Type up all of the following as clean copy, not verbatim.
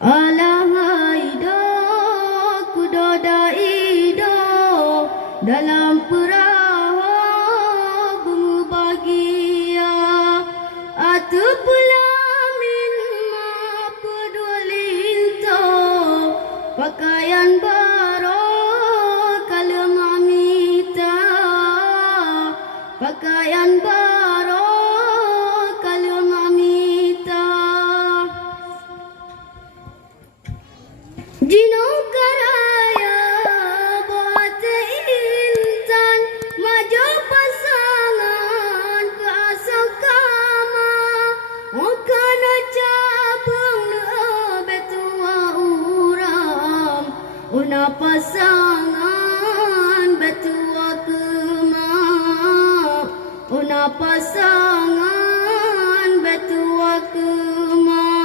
Alahai do kudodai do dalam perahu berbahagia atu pelamin ma pedulinto pakaian baru kalau mamita pakaian baru kalau mamita Jino karaya buat intan maju pasangan ke asokama okana cabang betua uram una pasangan betua kema una pasangan betua kema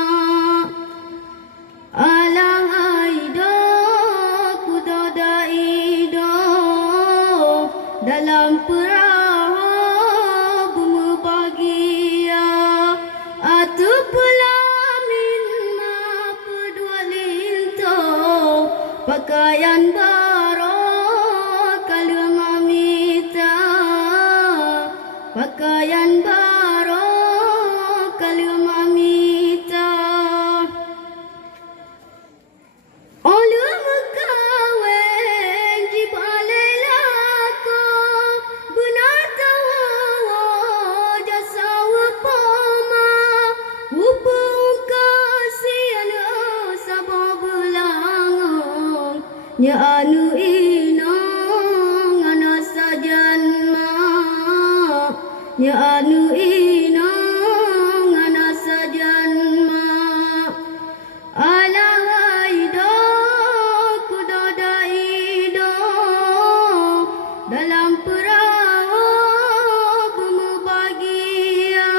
dalam perahu berbahagia atu pelamin ma pedua linto pakaian baru kalau mamita pakaian baru kalau mamita nya anu inong ana sajan ma nya anu inong ana sajan ma alahai do kudodai do dalam perahu berbahagia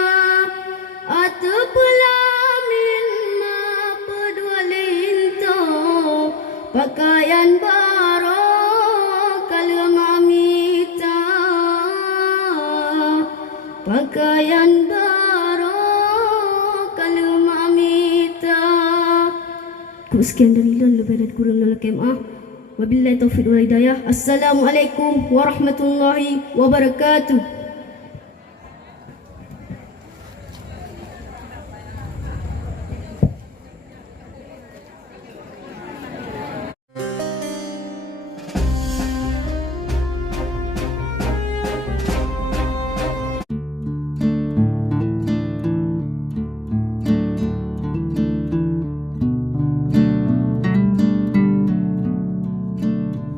atu pelamin ma pedua linto pakaian baru kalau mamita pakaian baru kalau mamita. Sekian dari lan lebih dari kurang lelaki maaf. Wabillahi taufiq wal hidayah. Assalamualaikum warahmatullahi wabarakatuh.